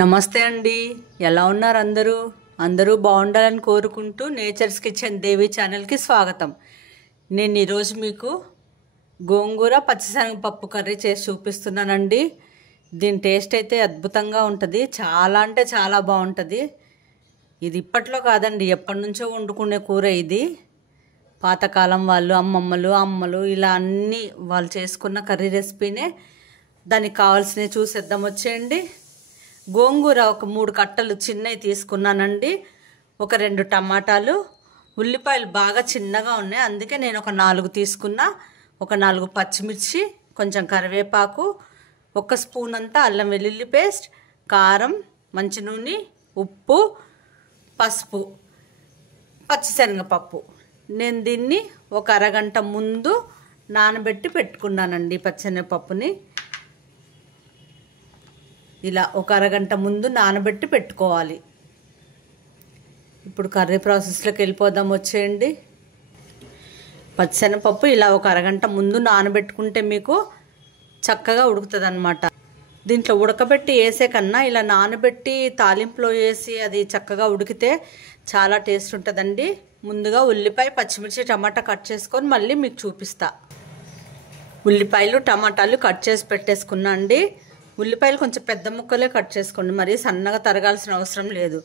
నమస్తే అండి. ఎలా ఉన్నారు అందరూ? అందరూ బాగుండాలని కోరుకుంటూ నేచర్స్ కిచెన్ దేవి ఛానల్కి స్వాగతం. నేను ఈరోజు మీకు గోంగూర పచ్చిశనగపప్పు కర్రీ చేసి చూపిస్తున్నానండి. దీని టేస్ట్ అయితే అద్భుతంగా ఉంటుంది. చాలా అంటే చాలా బాగుంటుంది. ఇది ఇప్పట్లో కాదండి, ఎప్పటి నుంచో వండుకునే కూర ఇది. పాతకాలం వాళ్ళు అమ్మలు ఇలా అన్నీ వాళ్ళు చేసుకున్న కర్రీ రెసిపీనే. దానికి కావాల్సినవి చూసేద్దాం వచ్చేయండి. గోంగూర ఒక 3 కట్టలు చిన్నవి తీసుకున్నానండి. ఒక 2 టమాటాలు, ఉల్లిపాయలు బాగా చిన్నగా ఉన్నాయి, అందుకే నేను ఒక 4 తీసుకున్నా. ఒక 4 పచ్చిమిర్చి, కొంచెం కరివేపాకు, 1 స్పూన్ అంతా అల్లం వెల్లుల్లి పేస్ట్, కారం, మంచి నూనె, ఉప్పు, పసుపు, పచ్చిశనగపప్పు. నేను దీన్ని ఒక అరగంట ముందు నానబెట్టి పెట్టుకున్నానండి. పచ్చిశనగపప్పుని ఇలా ఒక అరగంట ముందు నానబెట్టి పెట్టుకోవాలి. ఇప్పుడు కర్రీ ప్రాసెస్లోకి వెళ్ళిపోదాం వచ్చేయండి. పచ్చిశనగపప్పు ఇలా ఒక అరగంట ముందు నానబెట్టుకుంటే మీకు చక్కగా ఉడుకుతుంది అన్నమాట. దీంట్లో ఉడకబెట్టి వేసే కన్నా ఇలా నానబెట్టి తాలింపులో వేసి అది చక్కగా ఉడికితే చాలా టేస్ట్ ఉంటుందండి. ముందుగా ఉల్లిపాయ, పచ్చిమిర్చి, టమాటా కట్ చేసుకొని మళ్ళీ మీకు చూపిస్తా. ఉల్లిపాయలు, టమాటాలు కట్ చేసి పెట్టేసుకున్నా అండి. ఉల్లిపాయలు కొంచెం పెద్ద ముక్కలే కట్ చేసుకోండి, మరీ సన్నగా తరగాల్సిన అవసరం లేదు.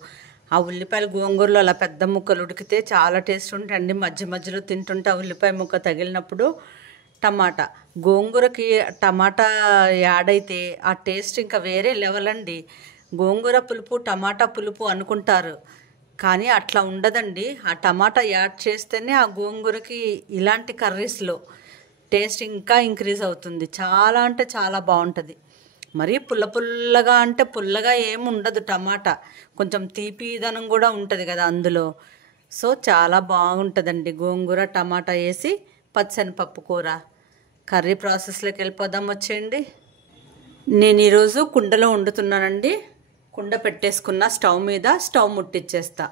ఆ ఉల్లిపాయలు గోంగూరలో అలా పెద్ద ముక్కలు ఉడికితే చాలా టేస్ట్ ఉంటాయండి. మధ్యలో తింటుంటే ఆ ఉల్లిపాయ ముక్క తగిలినప్పుడు. టమాటా, గోంగూరకి టమాటా యాడ్ అయితే ఆ టేస్ట్ ఇంకా వేరే లెవెల్ అండి. గోంగూర పులుపు, టమాటా పులుపు అనుకుంటారు, కానీ అట్లా ఉండదండి. ఆ టమాటా యాడ్ చేస్తేనే ఆ గోంగూరకి ఇలాంటి కర్రీస్లో టేస్ట్ ఇంకా ఇంక్రీజ్ అవుతుంది. చాలా అంటే చాలా బాగుంటుంది. మరీ పుల్లగా అంటే పుల్లగా ఏమి ఉండదు. టమాటా కొంచెం తీపిదనం కూడా ఉంటుంది కదా అందులో. సో చాలా బాగుంటుందండి గోంగూర టమాటా వేసి పచ్చిశనగపప్పు కూర. కర్రీ ప్రాసెస్లోకి వెళ్ళిపోదాం వచ్చేయండి. నేను ఈరోజు కుండలో వండుతున్నానండి. కుండ పెట్టేసుకున్న స్టవ్ మీద, స్టవ్ ముట్టించేస్తా.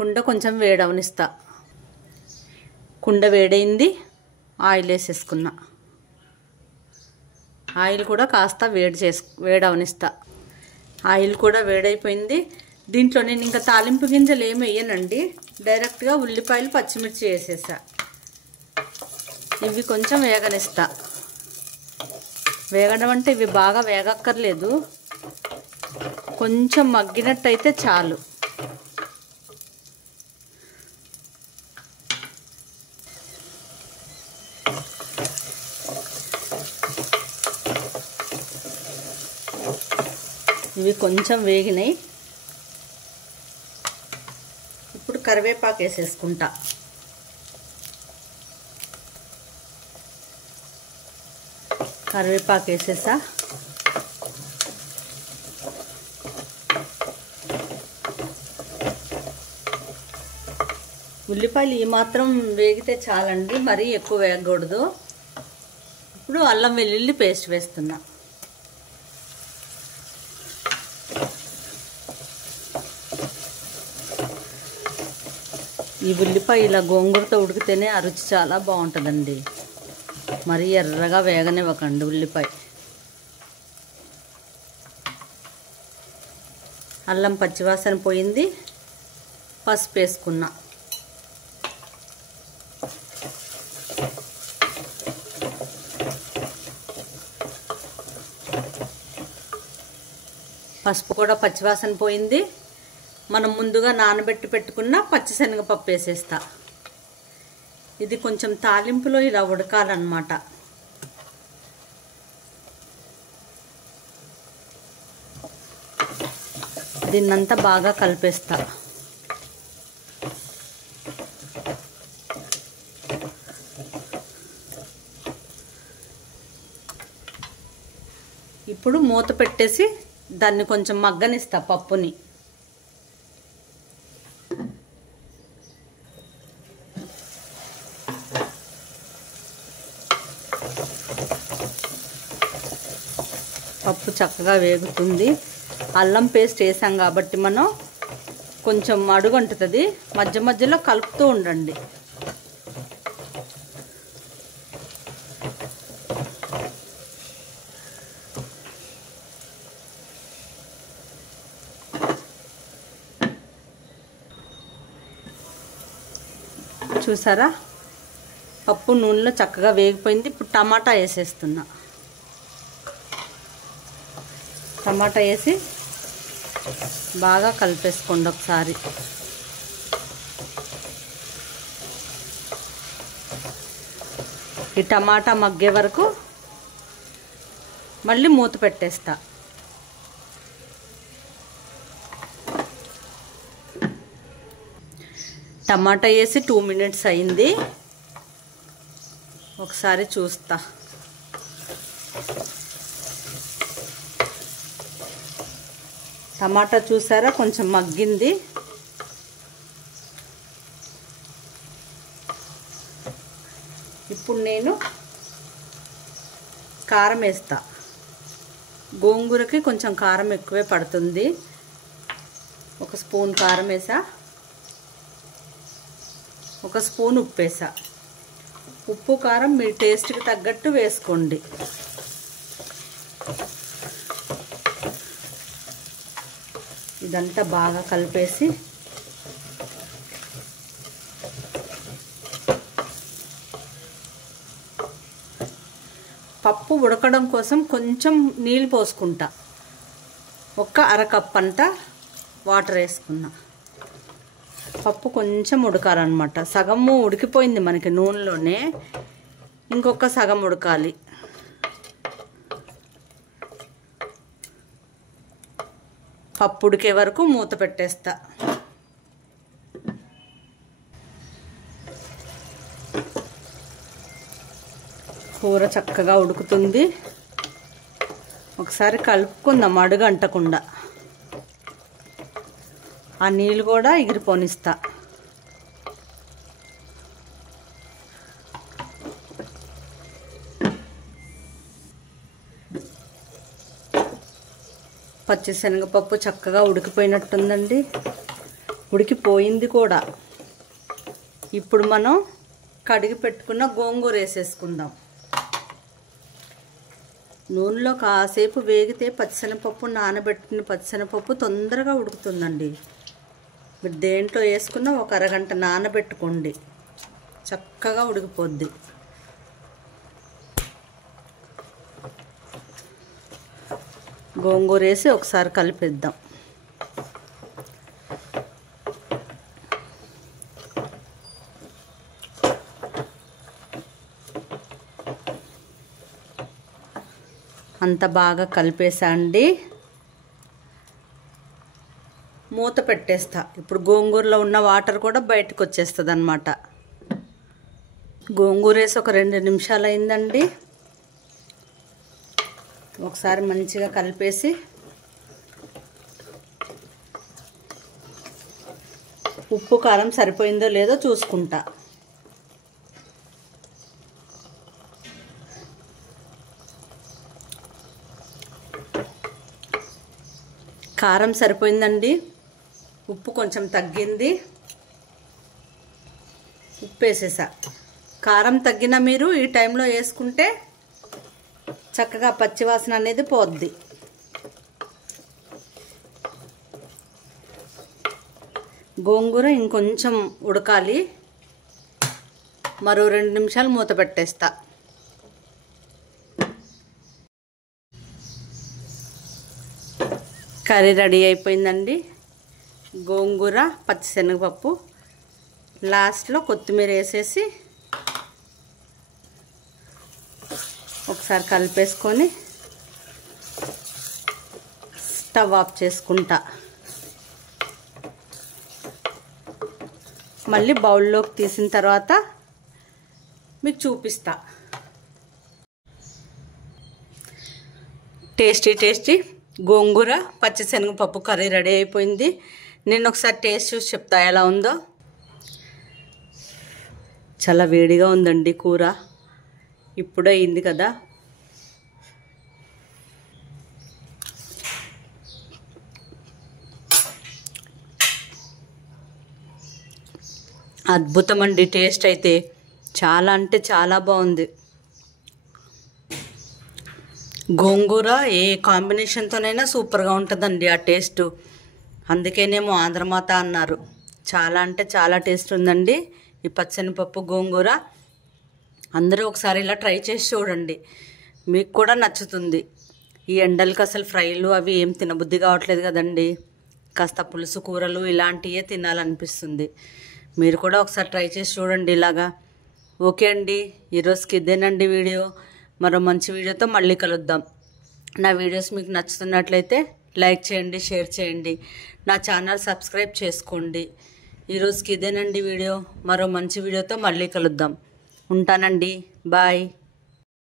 కుండ కొంచెం వేడవనిస్తా. కుండ వేడైంది, ఆయిల్ వేసేసుకున్నా. ఆయిల్ కూడా కాస్త వేడవనిస్తా. ఆయిల్ కూడా వేడైపోయింది. దీంట్లో నేను ఇంకా తాలింపు గింజలు ఏమి వేయనండి, డైరెక్ట్గా ఉల్లిపాయలు, పచ్చిమిర్చి వేసేసా. ఇవి కొంచెం వేగనిస్తా. వేగడం అంటే ఇవి బాగా వేగక్కర్లేదు, కొంచెం మగ్గినట్టయితే చాలు. ఇవి కొంచెం వేగినాయి. ఇప్పుడు కరివేపాకు వేసేసుకుంటా. కరివేపాకు వేసేసా. ఉల్లిపాయలు ఈ మాత్రం వేగితే చాలండి, మరీ ఎక్కువ వేగకూడదు. ఇప్పుడు అల్లం వెల్లుల్లి పేస్ట్ వేస్తున్నా. ఈ ఉల్లిపాయ ఇలా గోంగూరతో ఉడికితేనే ఆ రుచి చాలా బాగుంటుందండి. మరీ ఎర్రగా వేగనివ్వకండి ఉల్లిపాయ. అల్లం పచ్చివాసన పోయింది. పసుపు వేసుకున్నా. పసుపు కూడా పచ్చివాసన పోయింది. మనం ముందుగా నానబెట్టి పెట్టుకున్న పచ్చిశనగపప్పు వేసేస్తా. ఇది కొంచెం తాలింపులో ఇలా ఉడకాలన్నమాట. దీన్నంతా బాగా కలిపేస్తా. ఇప్పుడు మూత పెట్టేసి దాన్ని కొంచెం మగ్గనిస్తా పప్పుని. పప్పు చక్కగా వేగుతుంది. అల్లం పేస్ట్ వేసాం కాబట్టి మనం కొంచెం అడుగంటుతుంది. మధ్యలో కలుపుతూ ఉండండి. చూసారా, పప్పు నూనెలో చక్కగా వేగిపోయింది. ఇప్పుడు టమాటా వేసేస్తున్నా. టమాటా వేసి బాగా కలిపేసుకోండి ఒకసారి. ఈ టమాటా మగ్గే వరకు మళ్ళీ మూత పెట్టేస్తా. టమాటా వేసి 2 మినిట్స్ అయింది. ఒకసారి చూస్తా. టమాటా చూసారా, కొంచెం మగ్గింది. ఇప్పుడు నేను కారం వేస్తా. గోంగూరకి కొంచెం కారం ఎక్కువే పడుతుంది. 1 స్పూన్ కారం వేసా, 1 స్పూన్ ఉప్పు వేసా. ఉప్పు కారం మీ టేస్ట్కి తగ్గట్టు వేసుకోండి. ఇదంతా బాగా కలిపేసి పప్పు ఉడకడం కోసం కొంచెం నీళ్ళు పోసుకుంటా. 1 అరకప్పు అంతా వాటర్ వేసుకున్నా. పప్పు కొంచెం ఉడకాలన్నమాట. సగము ఉడికిపోయింది మనకి నూనెలోనే, ఇంకొక సగం ఉడకాలి. పప్పు ఉడికే వరకు మూత పెట్టేస్తా. కూర చక్కగా ఉడుకుతుంది. ఒకసారి కలుపుకుందాం అడుగు అంటకుండా. ఆ నీళ్ళు కూడా ఎగిరిపోనిస్తా. పచ్చిశనగపప్పు చక్కగా ఉడికిపోయినట్టుందండి. ఉడికిపోయింది కూడా. ఇప్పుడు మనం కడిగి పెట్టుకున్న గోంగూర వేసేసుకుందాం. నూనెలో కాసేపు వేగితే పచ్చిశనగపప్పు, నానబెట్టిన పచ్చిశనగపప్పు తొందరగా ఉడుకుతుందండి. మీరు దేంట్లో వేసుకున్న 1 అరగంట నానబెట్టుకోండి, చక్కగా ఉడికిపోద్ది. గోంగూర వేసి ఒకసారి కలిపేద్దాం. అంత బాగా కలిపేసండి. మూత పెట్టేస్తా. ఇప్పుడు గోంగూరలో ఉన్న వాటర్ కూడా బయటకు వచ్చేస్తుంది అన్నమాట. గోంగూర వేసి ఒక 2 నిమిషాలు అయిందండి. ఒకసారి మంచిగా కలిపేసి ఉప్పు కారం సరిపోయిందో లేదో చూసుకుంటా. కారం సరిపోయిందండి. ఉప్పు కొంచెం తగ్గింది. ఉప్పు వేసేసా. కారం తగ్గిన మీరు ఈ టైంలో వేసుకుంటే చక్కగా పచ్చివాసన అనేది పోద్ది. గోంగూర ఇంకొంచెం ఉడకాలి. మరో 2 నిమిషాలు మూత పెట్టేస్తా. కర్రీ రెడీ అయిపోయిందండి. గోంగూర, పచ్చిశనగపప్పు, లాస్ట్లో కొత్తిమీర వేసేసి ఒకసారి కలిపేసుకొని స్టవ్ ఆఫ్ చేసుకుంటా. మళ్ళీ బౌల్లోకి తీసిన తర్వాత మీకు చూపిస్తా. టేస్టీ గోంగూర పచ్చిశనగపప్పు కర్రీ రెడీ అయిపోయింది. నేను ఒకసారి టేస్ట్ చూసి చెప్తా ఎలా ఉందో. చాలా వేడిగా ఉందండి కూర. ఇప్పుడే అయింది కదా. అద్భుతం అండి. టేస్ట్ అయితే చాలా అంటే చాలా బాగుంది. గోంగూర ఏ కాంబినేషన్తోనైనా సూపర్గా ఉంటుందండి ఆ టేస్ట్. అందుకేనేమో ఆంధ్రమాత అన్నారు. చాలా అంటే చాలా టేస్ట్ ఉందండి. ఈ పచ్చెనపప్పు గోంగూర అందరూ ఒకసారి ఇలా ట్రై చేసి చూడండి, మీకు కూడా నచ్చుతుంది. ఈ ఎండలకి అసలు ఫ్రైలు అవి ఏం తినబుద్ధి కావట్లేదు కదండి, కాస్త పులుసు కూరలు ఇలాంటివే తినాలనిపిస్తుంది. మీరు కూడా ఒకసారి ట్రై చేసి చూడండి ఇలాగా. ఓకే అండి, ఈరోజుకి ఇదేనండి వీడియో. మరో మంచి వీడియోతో మళ్ళీ కలుద్దాం. నా వీడియోస్ మీకు నచ్చుతున్నట్లయితే లైక్ చేయండి, షేర్ చేయండి, నా ఛానల్ సబ్స్క్రైబ్ చేసుకోండి. ఈరోజుకి ఇదేనండి వీడియో. మరో మంచి వీడియోతో మళ్ళీ కలుద్దాం. ఉంటానండి, బాయ్.